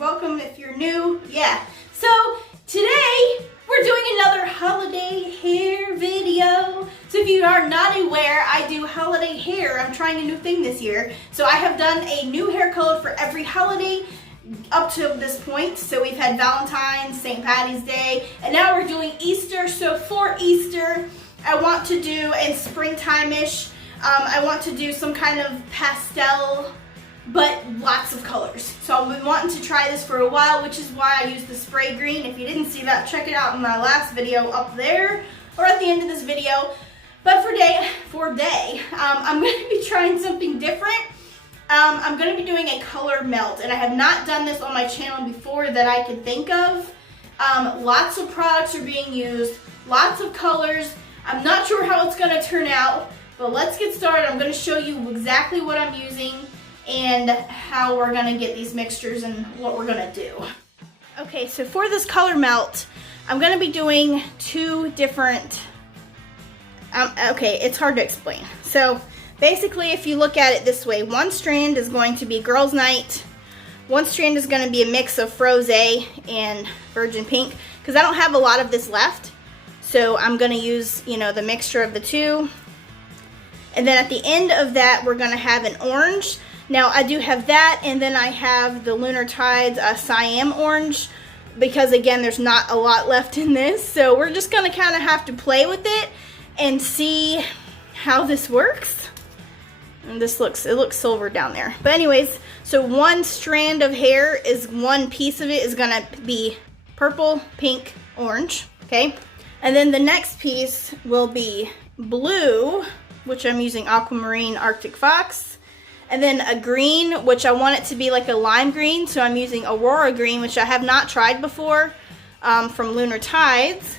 welcome if you're new. Yeah, so today we're doing another holiday hair video. So if you are not aware, I do holiday hair. I'm trying a new thing this year. So I have done a new hair color for every holiday up to this point. So we've had Valentine's, St. Patty's Day, and now we're doing Easter. So for Easter, I want to do, and springtime-ish, I want to do some kind of pastel, but lots of colors. So I've been wanting to try this for a while, which is why I use the spray green. If you didn't see that, check it out in my last video up there, or at the end of this video. But for today, I'm going to be trying something different. I'm going to be doing a color melt, and I have not done this on my channel before that I can think of. Lots of products are being used, lots of colors. I'm not sure how it's going to turn out, but let's get started. I'm going to show you exactly what I'm using and how we're going to get these mixtures and what we're going to do. Okay, so for this color melt, I'm going to be doing two different, okay, it's hard to explain. So basically, if you look at it this way, one strand is going to be Girls Night, one strand is going to be a mix of Frosé and Virgin Pink, because I don't have a lot of this left. So I'm going to use, the mixture of the two. And then at the end of that, we're going to have an orange. Now, I do have that, and then I have the Lunar Tides Siam Orange, because, again, there's not a lot left in this. So we're just going to kind of have to play with it and see how this works. And it looks silver down there. But anyways, so one strand of hair is, one piece of it is going to be purple, pink, orange, okay? And then the next piece will be blue, which I'm using Aquamarine Arctic Fox. And then a green, which I want it to be like a lime green, so I'm using Aurora Green, which I have not tried before, from Lunar Tides.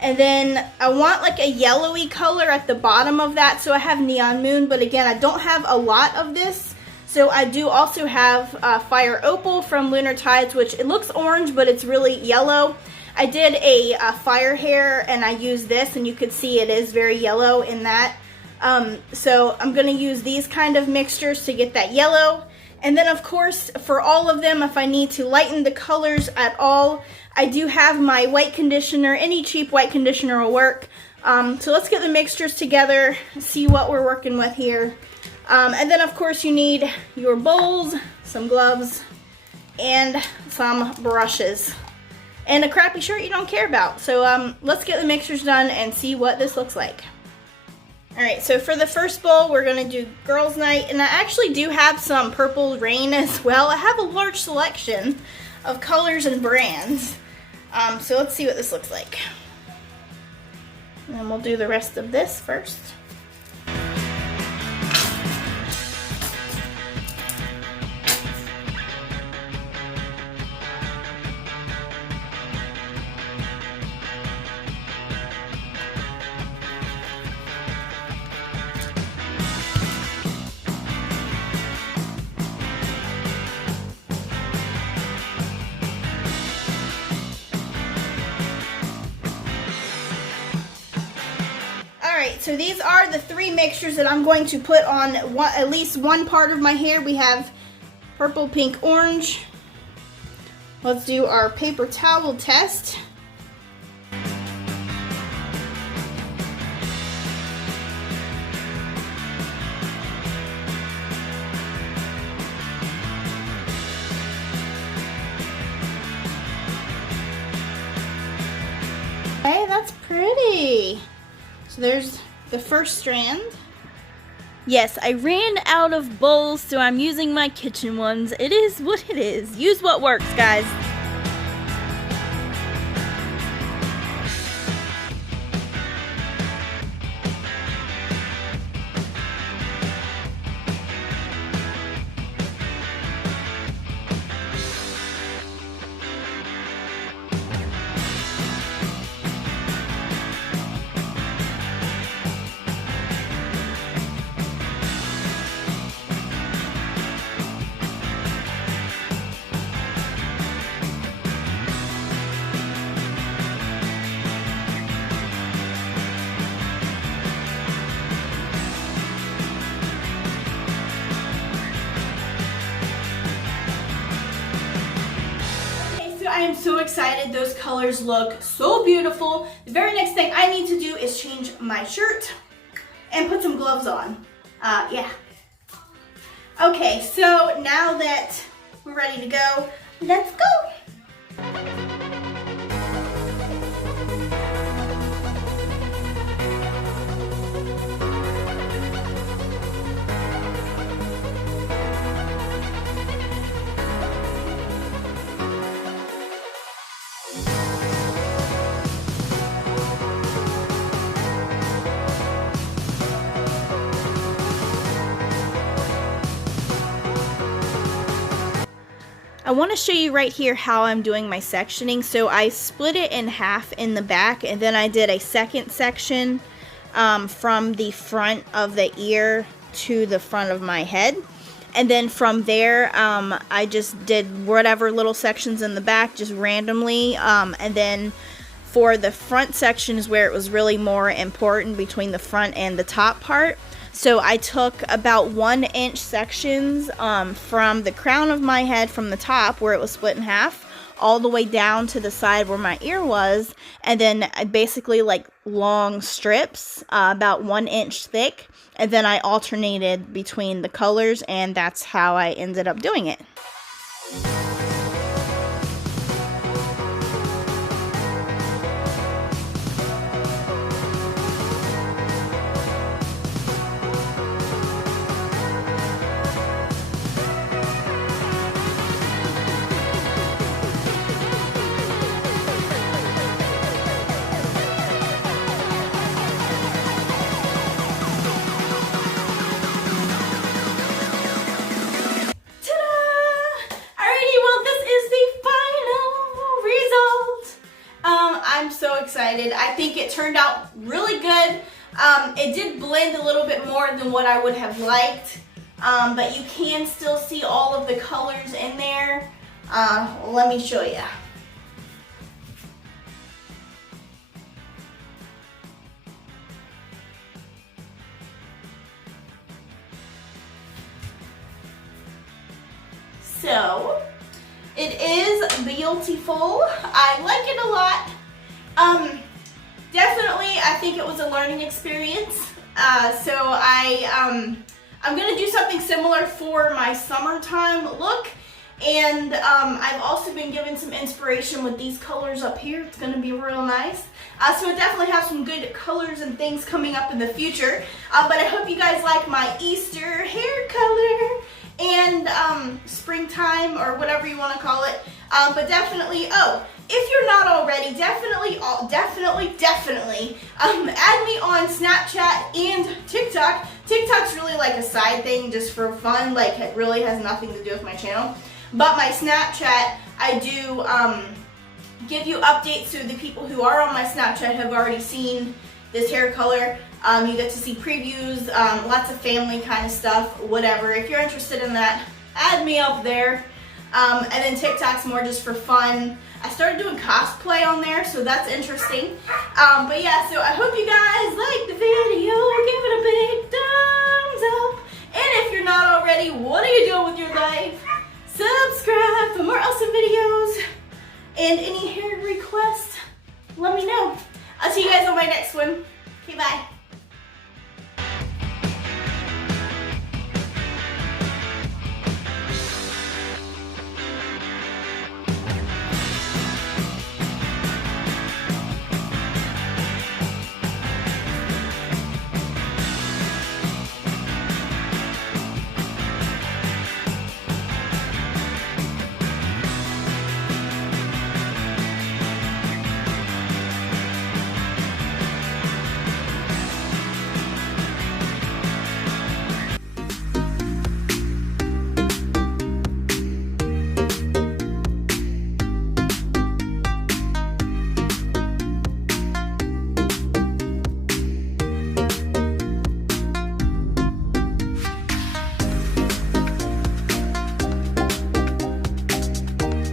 And then I want like a yellowy color at the bottom of that, so I have Neon Moon, but again, I don't have a lot of this. So I do also have Fire Opal from Lunar Tides, which it looks orange, but it's really yellow. I did a fire hair, and I used this, and you could see it is very yellow in that. So I'm going to use these kind of mixtures to get that yellow. And then, of course, for all of them, if I need to lighten the colors at all, I do have my white conditioner. Any cheap white conditioner will work. So let's get the mixtures together, see what we're working with here. And then, of course, you need your bowls, some gloves, and some brushes. And a crappy shirt you don't care about. So let's get the mixtures done and see what this looks like. Alright, so for the first bowl, we're going to do Girls Night, and I actually do have some Purple Rain as well. I have a large selection of colors and brands, so let's see what this looks like. And we'll do the rest of this first. Alright, so these are the three mixtures that I'm going to put on at least one part of my hair. We have purple, pink, orange. Let's do our paper towel test. Okay, that's pretty. So there's the first strand. Yes, I ran out of bowls, so I'm using my kitchen ones. It is what it is. Use what works, guys. I am so excited. Those colors look so beautiful. The very next thing I need to do is change my shirt and put some gloves on. Yeah. Okay, so now that we're ready to go, let's go. I want to show you right here how I'm doing my sectioning. So I split it in half in the back, and then I did a second section from the front of the ear to the front of my head. And then from there, I just did whatever little sections in the back, just randomly. And then for the front section is where it was really more important, between the front and the top part. So I took about 1-inch sections from the crown of my head, from the top where it was split in half, all the way down to the side where my ear was, and then basically like long strips, about 1 inch thick, and then I alternated between the colors, and that's how I ended up doing it. I'm so excited. I think it turned out really good. It did blend a little bit more than what I would have liked, but you can still see all of the colors in there. Let me show you. So, it is beautiful. I like it a lot. Definitely, I think it was a learning experience. So I'm gonna do something similar for my summertime look. And I've also been given some inspiration with these colors up here. It's gonna be real nice. So I definitely have some good colors and things coming up in the future. But I hope you guys like my Easter hair color and springtime, or whatever you want to call it. But definitely, if you're not already, definitely add me on Snapchat and TikTok. TikTok's really like a side thing, just for fun. Like, it really has nothing to do with my channel. But my Snapchat, I do give you updates, so the people who are on my Snapchat have already seen this hair color. You get to see previews, lots of family kind of stuff, whatever. If you're interested in that, add me up there. And then TikTok's more just for fun. I started doing cosplay on there, so that's interesting. But yeah, so I hope you guys liked the video. Give it a big thumbs up. And if you're not already, what are you doing with your life? Subscribe for more awesome videos. And any hair requests, let me know. I'll see you guys on my next one. Okay, bye.